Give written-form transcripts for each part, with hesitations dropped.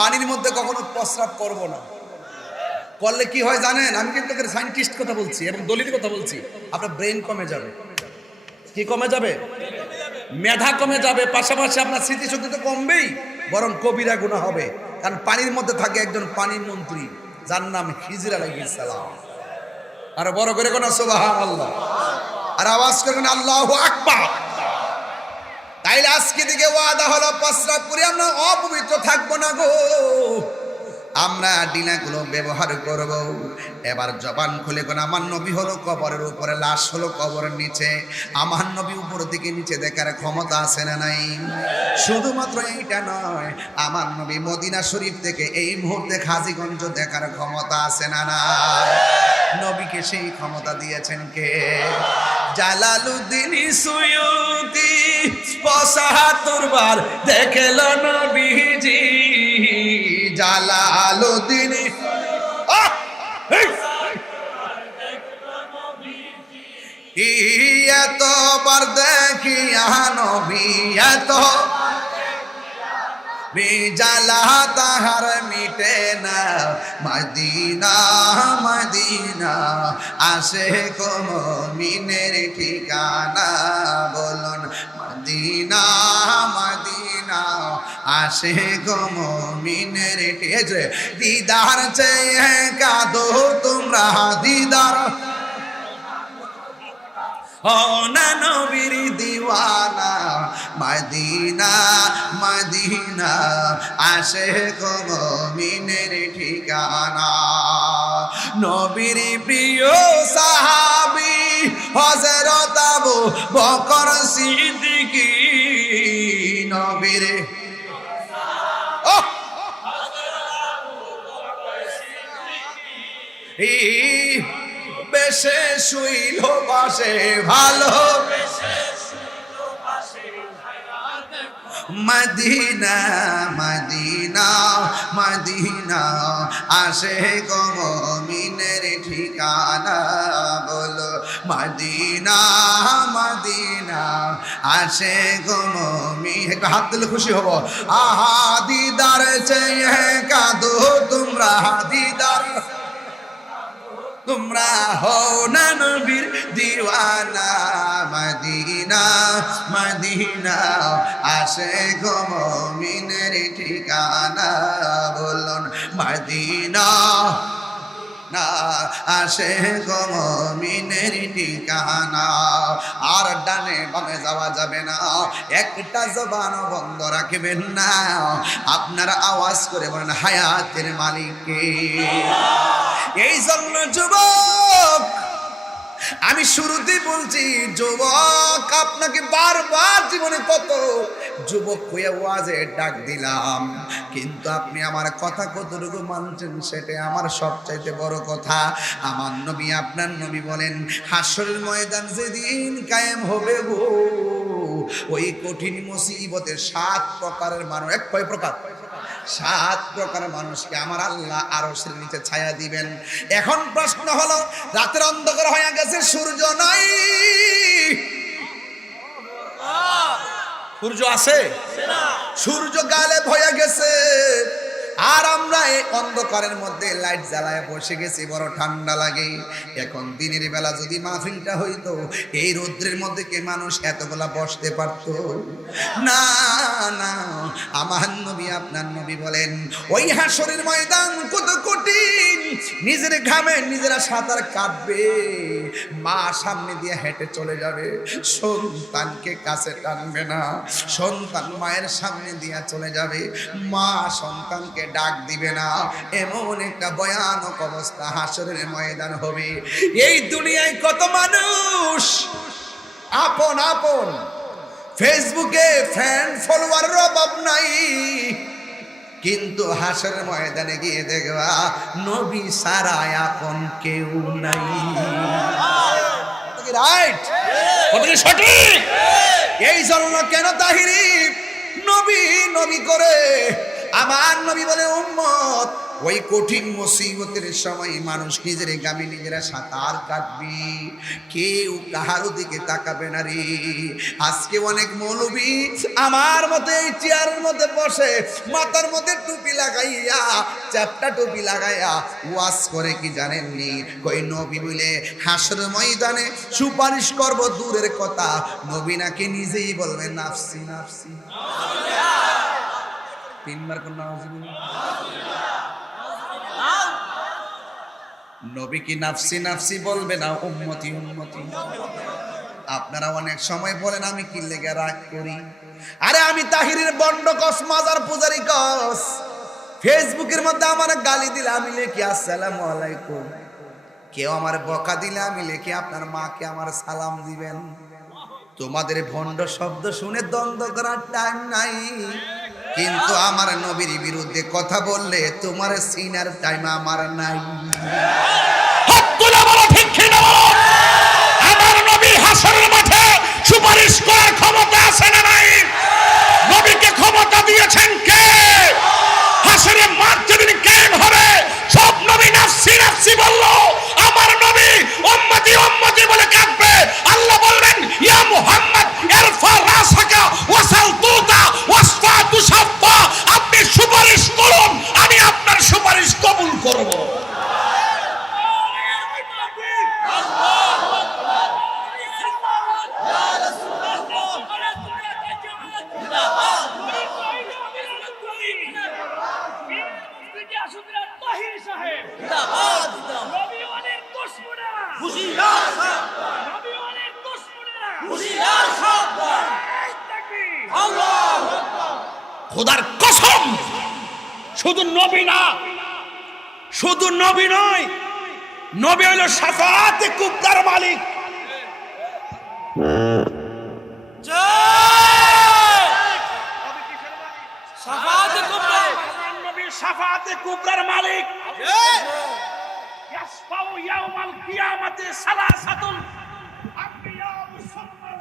পানির মধ্যে কখনো প্রস্রাব করব না। করলে কি হয় জানেন? আমি কিন্তু সায়েন্টিস্ট কথা বলছি এবং দলিত কথা বলছি। আপনার ব্রেন কমে যাবে। কি কমে যাবে? মেধা কমে যাবে, পাশাপাশি আপনার স্মৃতিশক্তি তো কমবেই, বরং কবিরা গুনাহ হবে। কারণ পানির মধ্যে থাকে একজন পানির মন্ত্রী, যার নাম খিজির আলাইহিস সালাম। আর বড় করে কোন সুবহানাল্লাহ, আর আওয়াজ করবেন আল্লাহু আকবার। তাইলে আজকে দিকে ওয়াদা হলো, প্রস্রাব করে আমরা অপবিত্র থাকবো না গো। আমরা ডিনাগুলো ব্যবহার করব। এবার জবান খুলে কোন আমার নবী হলো কবরের উপরে, লাশ হলো কবরের নিচে। আমার নবী উপর থেকে নিচে দেখার ক্ষমতা আছে না নাই? শুধুমাত্র এইটা নয়, আমার নবী মদিনা শরীফ থেকে এই মুহূর্তে হাজীগঞ্জ দেখার ক্ষমতা আছে না নাই? নবীকে সেই ক্ষমতা দিয়েছেন কে? জালালউদ্দিন সুয়ুতি ৭৫ বার দেখল নবীজি। জালালউদ্দিন এতবার দেখিয়া নবী, এত জ্বালা তাহার মিটে না। মদিনা মদিনা আসে মুমিনের ঠিকানা, বলুন মদিনা মদিনা আসে মুমিনের ঠিকানা। দিদার চেয়ে কাঁদো তোমরা, দিদার ও না নবীর দিওয়ানা। মদিনা মদিনা আসে মুমিনের ঠিকানা। নবীর প্রিয় সাহাবী হযরত আবু বকর সিদ্দিকী, নবীর বেশে শুইল পাশে, ভালো মদিনা মদিনা মদিনা আসে মুমিনের ঠিকানা, বলো মদিনা মদিনা আসে মুমিন। একটু হাত দিলে খুশি হব। আহা দিদার চেয়ে কাঁদো তোমরা, দিদার তোমরা হও না নবীর দিওয়ানা। মদিনা মদিনা আসে মুমিনের ঠিকানা, বলুন মদিনা না আসে মুমিনের ঠিকানা। আর ডানে বামে যাওয়া যাবে না, একটা জবান বন্ধ রাখবেন না। আপনারা আওয়াজ করে বলেন হায়াতের মালিক কে? এই জন্য যুবক, আমি শুরুতে বলছি যুবক, আপনাকে বারবার জীবনে কত যুবক হয়ে ওয়াজে ডাক দিলাম, কিন্তু আপনি আমার কথা কতটুকু মানছেন সেটা আমার সবচাইতে বড় কথা। আমার নবী, আপনার নবী বলেন, হাসরের ময়দান যেদিন কায়েম হবে গো, ওই কঠিন মুসিবতে ৭ প্রকারের মানুষ, এক কয় প্রকার? ৭ প্রকার মানুষকে আমার আল্লাহ আরশের নিচে ছায়া দিবেন। এখন প্রশ্ন হলো, রাতের অন্ধকার হয়ে গেছে, সূর্য নাই, সূর্য আছে? সূর্য গায়েব হয়ে গেছে, আর আমরা এই অন্ধকারের মধ্যে লাইট জ্বালায় বসে গেছি, বড় ঠান্ডা লাগে। এখন দিনের বেলা যদি মাহফিলটা হইতো, এই রৌদ্রের মধ্যে কে মানুষ এতগুলা বসতে পারত? না না, আমার নবী, আপনার নবী বলেন, ওই হাসরের ময়দান কত কঠিন, নিজের ঘামে নিজেরা সাঁতার কাটবে, মা সামনে দিয়ে হেঁটে চলে যাবে, সন্তানকে কাছে টানবে না, সন্তান মায়ের সামনে দিয়ে চলে যাবে, মা সন্তানকে ডাক দিবে না। এমন একটা ভয়ানক অবস্থা হাসরের ময়দান হবে। এই দুনিয়ায় কত মানুষ আপন আপন, ফেসবুকে ফ্রেন্ড ফলোয়ারের অভাব নাই, কিন্তু হাসরের ময়দানে গিয়ে দেখবা নবী ছাড়া আপন কেউ নাই। রাইট? সঠিক? এই জন্য কেন তাহিরি নবী নবী করে আমার নবী বলে উম্মত ওই কঠিন মুসিবতের সময় মানুষ নিজের গামে নিজেরা সাঁতার কাটবি, কেউ কাহারো দিকে তাকাবে না রে। আজকে অনেক মৌলবী আমার মতে এই চেয়ারের মধ্যে বসে মাথার মধ্যে টুপি লাগাইয়া, চারটা টুপি লাগাইয়া ওয়াজ করে কি জানেননি? কই নবী বলে হাসর ময়দানে সুপারিশ করব দূরের কথা, নবী নাকি নিজেই বলবে নাফসি নাফসি। তিনবার কোন নবী কি নাফসি নাফসি বলবে না উম্মতি উম্মতি? আপনারা অনেক সময় বলেন আমি কি লেগে রাগ করি। আরে আমি তাহিরের বন্ড কস মাজার পূজারি কস, ফেসবুকের মধ্যে আমার গালি দিলে আমি লিখি আসসালামু আলাইকুম, কেউ আমার বকা দিলে আমি লিখি আপনার মাকে আমার সালাম দিবেন। তোমাদের ভণ্ড শব্দ শুনে দ্বন্দ্ব করার টাইম নাই, কিন্তু আমার নবীর বিরুদ্ধে কথা বললে তোমার সিনার টাইম আমার নাই। আমার নবী হাসরের মাঠে সুপারিশ করার ক্ষমতা আছে না নাই? নবীকে ক্ষমতা দিয়েছেন কে? হাসরের মাঠ যেদিন কায়েম হবে সব নবী নাফসি নাফসি বলল, আমার নবী উম্মতি উম্মতি বলে কাঁদবে। আল্লাহ বলবেন ইয়া মুহাম্মদ ইরফা রাসাকা ওয়াসাল তুতা ওয়াসফা তুশাফা, আপনি সুপারিশ করুন, আমি আপনার সুপারিশ কবুল করব। খোদার কসম, শুধু নবী না, শুধু নবী নয়, নবী হলো শাফাআতে কুবরার মালিক। শাফাআতে কুবরার মালিক। ইয়াসফাউ ইয়াউমাল কিয়ামাতি সালাসাতুন আম্বিয়া মুসাম্মা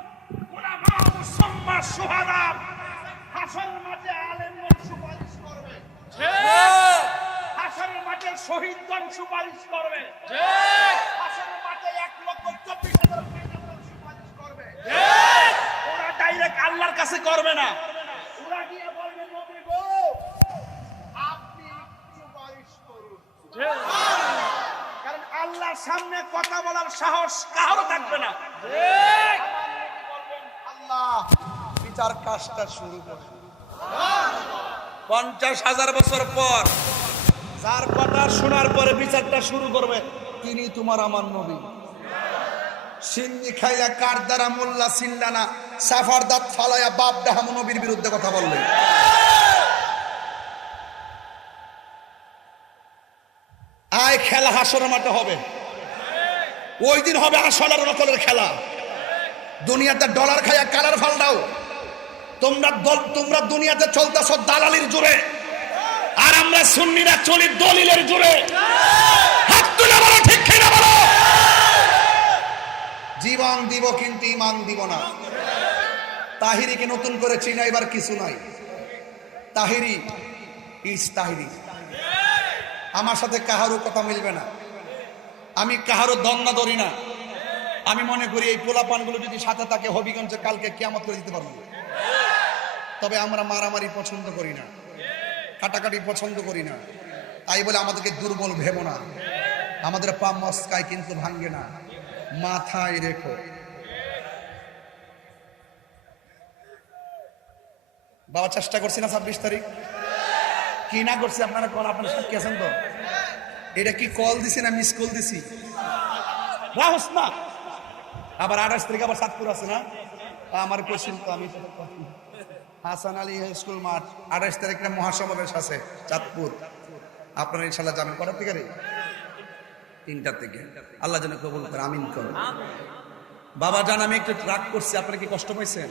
উলামা মুসাম্মা শুহাদা। হাসর মাঠে আলেমগণ সুপারিশ করবে, ঠিক। হাসর মাঠে শহীদগণ সুপারিশ করবে, ঠিক। হাসর মাঠে 1,24,000 সুপারিশ করবে, ঠিক। ওরা ডাইরেক্ট আল্লাহর কাছে করবে না, ওরা গিয়ে বলবে নবী গো আপনি সুপারিশ করুন, ঠিক। কারণ আল্লাহর সামনে কথা বলার সাহস কারো থাকবে না, ঠিক। বলবেন আল্লাহ বিচার কাজটা শুরু করে। 50,000 বছর পর যার কথা শোনার পরে বিচারটা শুরু করবে তিনি তোমার আমার নবী। সিন্নি খাইয়া কার দ্বারা মোল্লা সিন্দানা সাফার দাঁত ফালাইয়া বাপ ডাহাম নবীর বিরুদ্ধে কথা বললেন। আয় খেলা হাসরের মাঠে হবে, ওই দিন হবে আসলের নকলের খেলা। দুনিয়াতে ডলার খাইয়া কালার ফালদাও, তোমরা দুনিয়াতে চলতেছ দালালির জোরে, আর আমরা সুন্নিরা চলি দলিলের জোরে। হাত তুলে বলো ঠিক কিনা বলো। জীবন দিব কিন্তু ঈমান দিব না। তাহিরিকে নতুন করে চিনাইবার কিছু নাই। তাহিরি ইস তাহিরি। আমার সাথে কাহারও কথা মিলবে না, আমি কাহারও দন্না ধরি না। আমি মনে করি এই পোলাপানগুলো যদি সাথে থাকে হবিগঞ্জে কালকে কিয়ামত করে দিতে পারবো। তবে আমরা মারামারি পছন্দ করি না, কাটাকাটি পছন্দ করি না, তাই বলে আমাদেরকে দুর্বল ভেবো না। আমাদের পা মস্কায় কিন্তু ভাঙ্গে না, মাথায় রেখো। বাবা চেষ্টা করছি না 26 তারিখ কি না করছি আপনারা কল, আপনারা সাক্ষী আছেন তো? এটা কি কল দিছি না মিস কল দিছি? রাহস না। আবার 28 তারিখ আবার চাঁদপুর আছে না, আমার কোশ্চিন তো আমি হাসান আলী স্কুল মাঠ 28 তারিখে মহাসমাবেশ আছে চাঁদপুর। আপনারা ইনশাল্লাহ যাবেন কটার থেকে? 3টা থেকে। আল্লাহ যেন কবুল করে, আমিন করুন। বাবা জান আমি একটু রাগ করছি, আপনারা কি কষ্ট পাইছেন?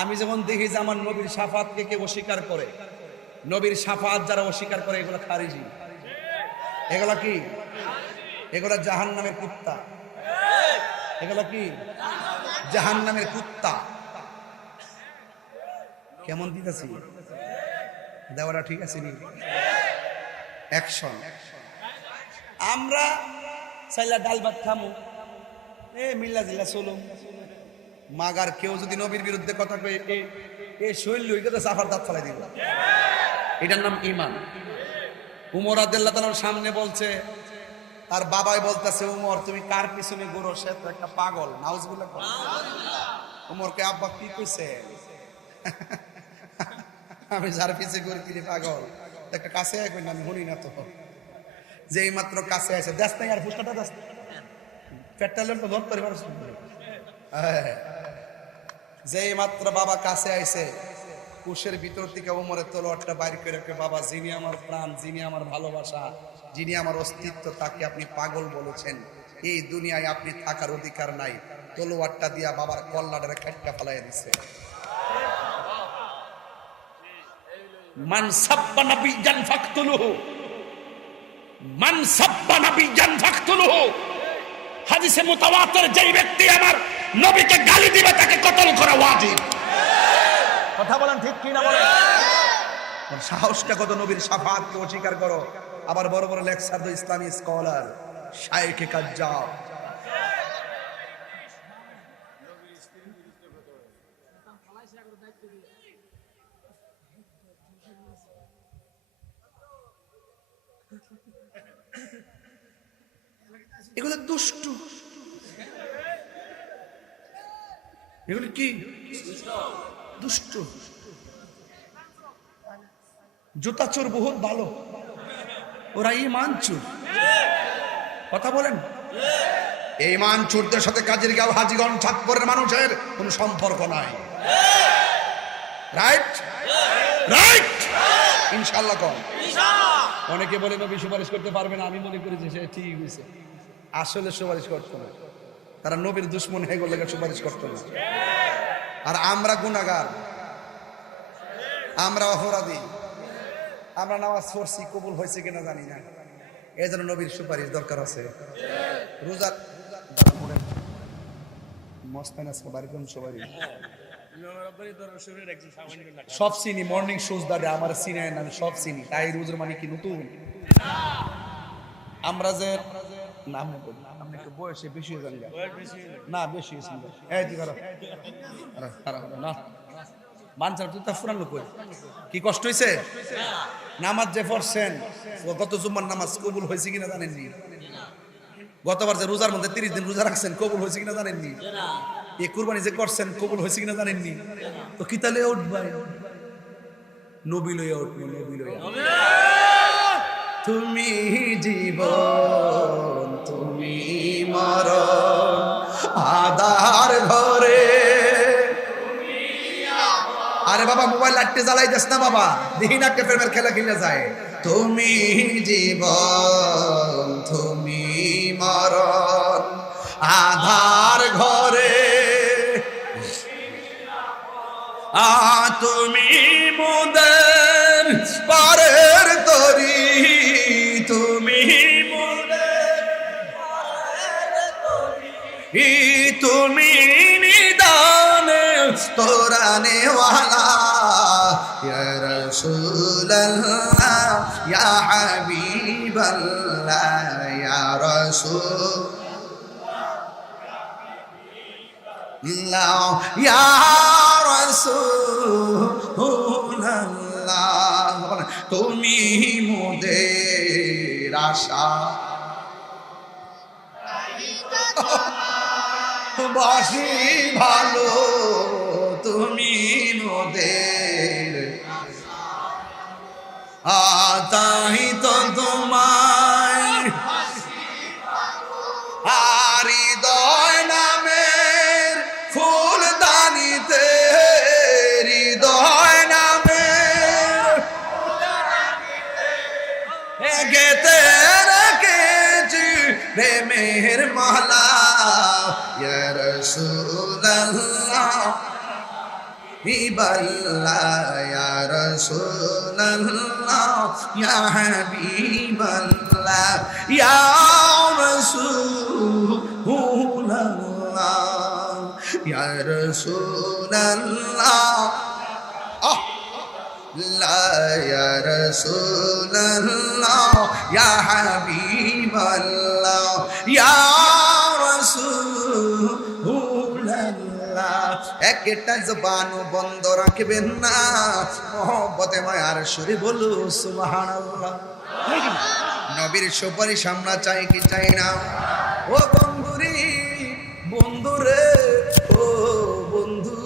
আমি যখন দেখি যে আমার নবীর শাফাতকে কে অস্বীকার করে, নবীর শাফাত যারা অস্বীকার করে এগুলো খারিজি, এগুলা কি? এগুলা জাহান্নামের কুত্তা। এগুলা কি? জাহান্নামের কুত্তা। কেমন দিতেছি? দেওয়াটা ঠিক আছে নি? অ্যাকশন। আমরা চাইলা ডাল ভাত খামু, মিল্লা জিল্লা চলুম। মাগার কেউ যদি নবীর বিরুদ্ধে কথা কয়ে শৈল সাফার দাঁত ফেলাই দিব। এটার নাম ঈমান। উমর রাদিয়াল্লাহু তাআলার সামনে বলছে, তার বাবাই বলতেছে, উমর তুমি কার পিছনে ঘুরো? সে তো একটা পাগল। নাউজুবিল্লাহ। উমরকে আব্বা কি কইছে? আমি যার পিছে ঘুরি তিনি পাগল। একটা কাছে কই না, আমি শুনি না তো। যেই মাত্র কাছে আছে, দেখ না আর ফুসকাটা দেখ, পেটটা তো ধর করে পারছ। যেই মাত্র বাবা কাছে আইছে, কুশের ভিতর থেকে ওমরের তলোয়ারটা বাইর করে, বাবা যিনি আমার প্রাণ, যিনি আমার ভালোবাসা, যিনি আমার অস্তিত্ব, তাকে আপনি পাগল বলেছেন। এই দুনিয়ায় আপনি থাকার অধিকার নাই। তলোয়ারটা দিয়া বাবার কল্লাটারে কাটটা ফেলাইয়া দিছে। মান সাব্বা নাবিয়্যান ফাকতুলুহু, মান সাব্বা নাবিয়্যান ফাকতুলুহু। হাদিসে মুতাওয়াতির, যেই ব্যক্তি আমার নবীকে গালি দিবে তাকে কতল করা ওয়াজিব। কথা বলেন ঠিক কি না বলেন? সাহসটা কত নবীর শাফাআতকে অস্বীকার করো। আবার বড় বড় লেকচার দো ইসলামী স্কলার, শায়েখে কাজ্জাব। এগুলো দুষ্টু, এগুলো কি দুষ্টু। জুতা চোর বহুত ভালো, ওরা ঈমান চোর। কথা বলেন। এই ঈমান চোরদের সাথে কাজের গাঁও হাজীগঞ্জ চাঁদপুরের মানুষের কোন সম্পর্ক নাই। রাইট রাইট ইনশাআল্লাহ। কম অনেকে বলে নবী সুপারিশ করতে পারবে না। আমি মনে করি যে সে ঠিক হয়েছে, আসলে সুপারিশ করতো না। তারা নবীর দুশ্মন হয়ে গেলে সুপারিশ করতো না। আর আমরা গুনাহগার, আমরা অপরাধী, আমরা নামাজ পড়ছি, কবুল হয়েছে কিনা জানি না। এই জন্য নবীর সুপারিশ দরকার আছে। রোজা মস্তান আছে বাড়িতে সব চিনি, মর্নিং শুজ দাদা আমার চিনায় না, আমি সব চিনি। তাই রোজার মানে কি নতুন? আমরা যে নাম বয়সে বেশি হয়ে যান না, বেশি না মানসার তুই তা ফুরানো কই কি কষ্ট হয়েছে? নামাজ যে পড়ছেন, গত জুম্মার নামাজ কবুল হয়েছে কিনা জানেননি? গতবার যে রোজার মধ্যে 30 দিন রোজা রাখছেন, কবুল হয়েছে কিনা জানেননি? এই কুরবানি যে করছেন, কবুল হয়েছে কিনা জানেননি? তো কি তালে উঠবাই? নবী লইয়া উঠবো, নবী লইয়া। তুমি জীবন, তুমি মরণ, আধার ঘরে। আরে বাবা মোবাইল লাইটে জ্বালাই দেস না বাবা, দেখি না একটা প্রেমের খেলা খেলে যায়। তুমি জীবন, তুমি মরণ, আধার ঘরে। তুমি মোদের পারের তরি, তুমি মোদের পারের তরি, তুমি নিদানে তোরানে ওয়ালা। ইয়া রাসূলুল্লাহ, ইয়া হাবিবাল্লাহ, ইয়া রাসূলুল্লাহ, ইয়া রাসূলুল্লাহ। তুমি মোদের আশা, বাসি ভালো, তুমি মোদের তাই তো তোমায় হৃদয় নামের ফুলদানিতে, হৃদয় নামের গেতে রেখেছি প্রেমের মালা। ইয়া রাসূলুল্লাহ, হাবিবাল্লাহ, ইয়া রাসূলুল্লাহ, ইয়া হাবিবাল্লাহ, ইয়া রাসূলুল্লাহ, ইয়া রাসূলুল্লাহ। ইয়া রাসূলুল্লাহ ইয়া হাবিবাল্লাহ ইয়া রাসূলুল্লাহ। একটা জবান বন্ধ রাখবেন না, মহব্বতে মায়ার সুরে বলু সুবহানাল্লাহ। নবীর সুপারিশ আমরা চাই কি চাই না? ও বন্ধুরে, বন্ধুরে, ও বন্ধু,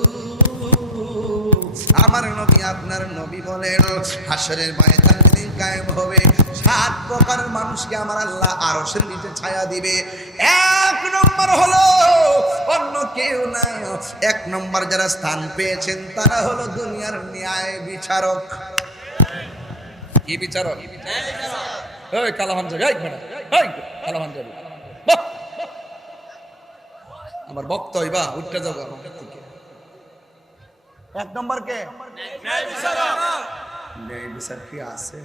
আমার নবী আপনার নবী বলেন হাসরের ময়দান যেদিন কায়েম হবে 7 প্রকার মানুষকে আমার আল্লাহ আরশের নিচে ছায়া দিবে। 1 নম্বর হলো অন্য কেউ না, 1 নম্বর যারা স্থান পেয়েছেন তারা হলো দুনিয়ার ন্যায় বিচারক। কি বিচারক? এই কালাহান যাবে, এই বেটা, এই কালাহান যাবে। আমার বক্ত হইবা উঠতে যাবো আমার থেকে। 1 নম্বর কে? ন্যায় বিচারক। ন্যায় বিচার কি আছে?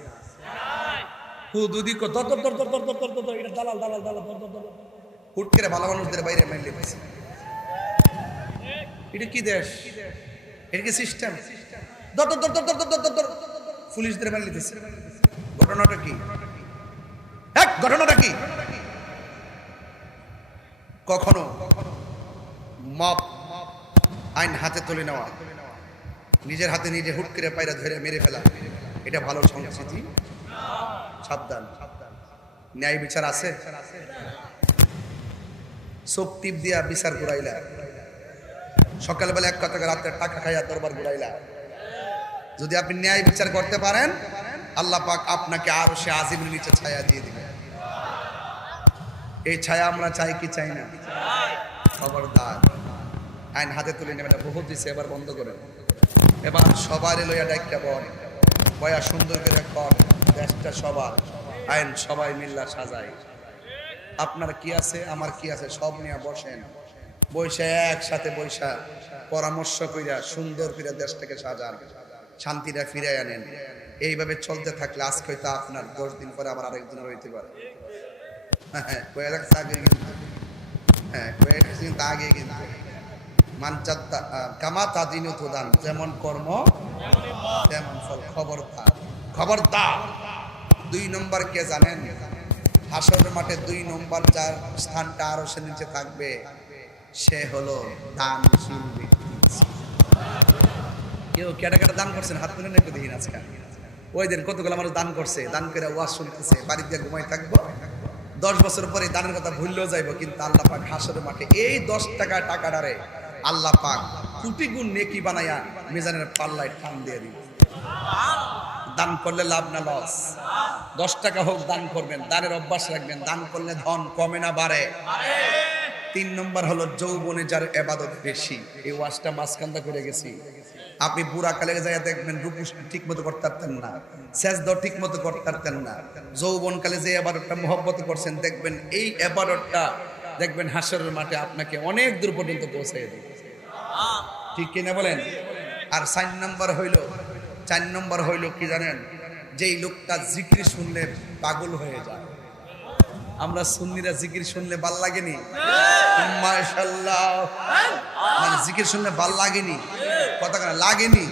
হুদুদি কো দর দর দর দর দর দর দর, এটা দালাল দালাল দালাল দর দর দর, হুট করে ভালো মানুষদের বাইরে মাইলে পাইছে। এটা কি দেশ? এটা কি সিস্টেম? দর দর দর দর দর দর দর দর পুলিশদের মাইলে দিছে। ঘটনাটা কি? এক ঘটনাটা কি? কখনো মপ আইন হাতে তুলে নেওয়া, নিজের হাতে নিজে হুট করে পায়রা ধরে মেরে ফেলা, এটা ভালো সংস্কৃতি? সাবধান। ন্যায় বিচার আছে? চোখ টিপ দিয়া বিচার ঘুরাইলা, সকালবেলা 1 টাকা রাতে টাকা খাইয়া দরবার ঘুরাইলা। যদি আপনি ন্যায় বিচার করতে পারেন আল্লাহ পাক আপনাকে আরো সে আজিমের নিচে ছায়া দিয়ে দিবে। এই ছায়া আমরা চাই কি চাই না? খবরদার, আইন হাতে তুলে নেবেন। বহুত দিচ্ছে, এবার বন্ধ করেন। এবার সবার লইয়া ডাইকা বয়া সুন্দর করে কর, দেশটা সবার, আইন সবাই মিল্লা সাজাই। আপনার কি আছে, আমার কি আছে, সব নিয়ে বসেন। বৈশা একসাথে বৈশা পরামর্শ কইরা সুন্দর করে দেশটাকে সাজান, শান্তিটা ফিরে আনেন। এইভাবে চলতে থাকলে আজকে হয়তো আপনার 10 দিন পরে আবার আরেকজনের হইতে পারে। হ্যাঁ, কয়েক আগে কিন্তু, হ্যাঁ কয়েকদিন আগে কিন্তু কামা তাদিন উদান, যেমন কর্ম তেমন ফল। খবরদার, খবরদার। 2 নম্বর কে জানেন? হাসরের মাঠে 2 নম্বর যার স্থানটা আরো সে নিচে থাকবে সে হলো দানশীল ব্যক্তি। কেউ কেটে কেটে দান করছেন? হাত তুলে একটু দেখি আজকে। ওই দিন কতগুলো মানুষ দান করছে, দান করে ওয়াজ শুনতেছে, বাড়িতে ঘুমাই থাকবো। 10 বছর পরে দানের কথা ভুললেও যাইবো, কিন্তু আল্লাহ পাক হাসরের মাঠে এই 10 টাকাটারে আল্লাহ পাক কোটি গুণ নেকি বানাইয়া মিজানের পাল্লায় টান দিয়ে দিবে। দান করলে লাভ না লস? 10 টাকা হোক দান করবেন, দানের অভ্যাস রাখবেন। দান করলে ধন কমে না বাড়ে। 3 নম্বর হলো যৌবনে যার ইবাদত বেশি। এই ওয়াজটা মাঝখানটা করে গেছি। আপনি বুড়া কালে যাইয়া দেখবেন রুকু ঠিক মতো করতে পারতেন না, সেজদা ঠিক মতো করতে পারতেন না। যৌবন কালে যে ইবাদতটা মহব্বত করছেন দেখবেন এই ইবাদতটা দেখবেন হাসরের মাঠে আপনাকে অনেক দূর পর্যন্ত পৌঁছে দিবে। ঠিক কিনা বলেন? আর 4 নম্বর হইল কি জানেন? যেই লোকটা জিকির শুনলে পাগল হয়ে যায়। আমরা সুন্নিরা জিকির শুনলে ভাল লাগেনি? মাশাআল্লাহ, মানে জিকির শুনলে ভাল লাগেনি? কথা কেন লাগেনি?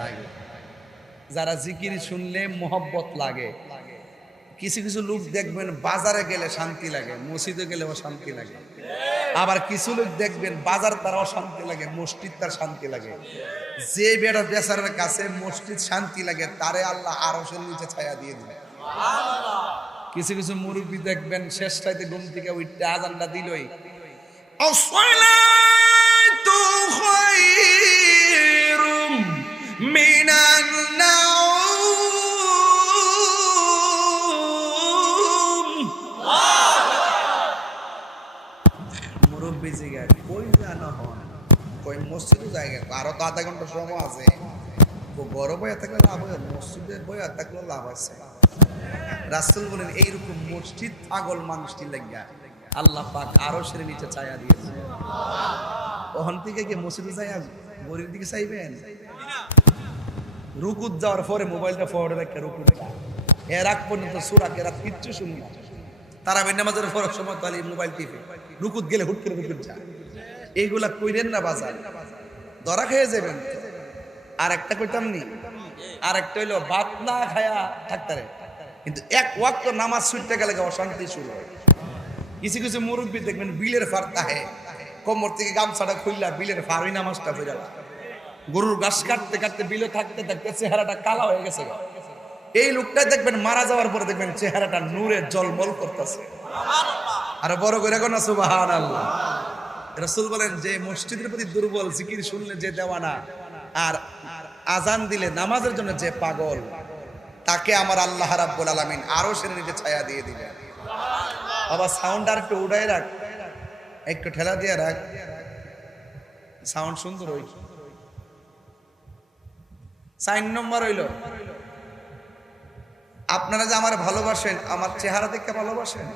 লাগে। যারা জিকির শুনলে মোহব্বত লাগে। কিছু কিছু লোক দেখবেন বাজারে গেলে শান্তি লাগে, মসজিদে গেলেও শান্তি লাগে। আবার কিছু লোক দেখবেন বাজার তারাও শান্তি লাগে, মসজিদ তার শান্তি লাগে। যে বেটা বেচারের কাছে মসজিদ শান্তি লাগে তারে আল্লাহ আরশের নিচে ছায়া দিয়ে দিবে। কিছু কিছু মুরব্বী দেখবেন শেষ রাতে ঘুম থেকে উঠতে আজানটা দিলই আসসালাতু খায়রুম মিনান নাওম। মুরব্বী জিগায় কই জানা হন, কই মসজিদে জায়গা আরো তো আধা ঘন্টা সময় আছে। বড় বইয়া থাকলে লাভ হয়, মসজিদের বইয়া থাকলে লাভ আছে। রাসূল বলেন এইরকম মসজিদ পাগল মানুষটি লাগিয়া আল্লাহ পাক আরশের নিচে ছায়া দিয়েছে। ওখান থেকে কি মসজিদে যাইয়া গরিব দিকে চাইবেন? রুকুত যাওয়ার পরে মোবাইলটা ফরওয়ার্ডে রেখে রুকুত যা, এর আগ পর্যন্ত সূরা কেরাত কিচ্ছু শুনি না। তারাবি নামাজের পরের সময় তাহলে মোবাইল টিপে রুকুত গেলে হুট করে রুকুত যা। এইগুলা কইরেন না বাজার, ধরা খেয়ে যাবেন। আর একটা কইতাম নি, আরেকটা হইলো ভাত না খায়া থাকতে পারে, কিন্তু এক ওয়াক্ত নামাজ ছুটতে গেলে অশান্তি শুরু হয়। কিছু কিছু মুরব্বী দেখবেন বিলের ফার তাহে কোমর থেকে গামছাটা খুললা বিলের ফারই নামাজটা হয়ে গেল। গরুর ঘাস কাটতে কাটতে বিলে থাকতে থাকতে চেহারাটা কালা হয়ে গেছে। এই লোকটা দেখবেন মারা যাওয়ার পরে দেখবেন চেহারাটা নূরে জলমল করতেছে। আর বড় করে কোন সুবহানাল্লাহ। রাসূল বলেন যে মসজিদের প্রতি দুর্বল, জিকির শুনলে যে দেওয়ানা, আর আজান দিলে নামাজের জন্য যে পাগল, তাকে আমার আল্লাহ রাব্বুল আলামিন আরশের নিচে ছায়া দিয়ে দিবেন। বাবা সাউন্ড আর একটু উড়াই রাখ, একটু ঠেলা দিয়ে রাখ, সাউন্ড সুন্দর হইল। 4 নম্বর হইল, আপনারা যে আমার ভালোবাসেন, আমার চেহারা দেখে ভালোবাসেন,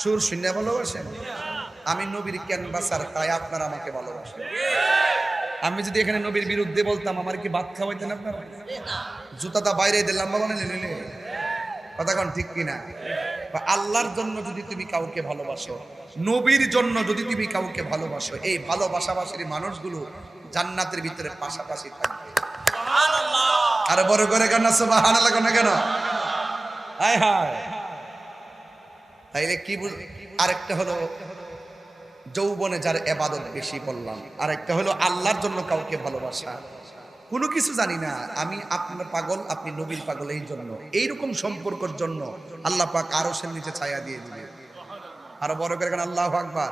সুর শুনে ভালোবাসেন, আমি নবীর ক্যানভাসার, তাই আপনারা আমাকে ভালোবাসেন। আমি যদি এখানে নবীর বিরুদ্ধে বলতাম, আমার কি ভাত খাওয়াইতেন আপনারা? জুতাটা বাইরে দিলাম বাবা, নিলে কথা কোন ঠিক কিনা? আল্লাহর জন্য যদি তুমি কাউকে ভালোবাসো, নবীর জন্য যদি তুমি কাউকে ভালোবাসো, এই ভালোবাসাবাসীর মানুষগুলো জান্নাতের ভিতরে পাশাপাশি থাকবে। আর বড় করে কেন সুবহানাল্লাহ কেন কেন? হায় হায়। তাইলে কি আরেকটা হলো যৌবনে যার ইবাদত বেশি বললাম, আরেকটা হলো আল্লাহর জন্য কাউকে ভালোবাসা। কোনো কিছু জানি না, আমি আপনার পাগল, আপনি নবীর পাগল, এই জন্য এইরকম সম্পর্কের জন্য আল্লাহ পাক আরশের নিচে ছায়া দিয়ে দিবে। আরো বড় করে কেন আল্লাহু আকবার।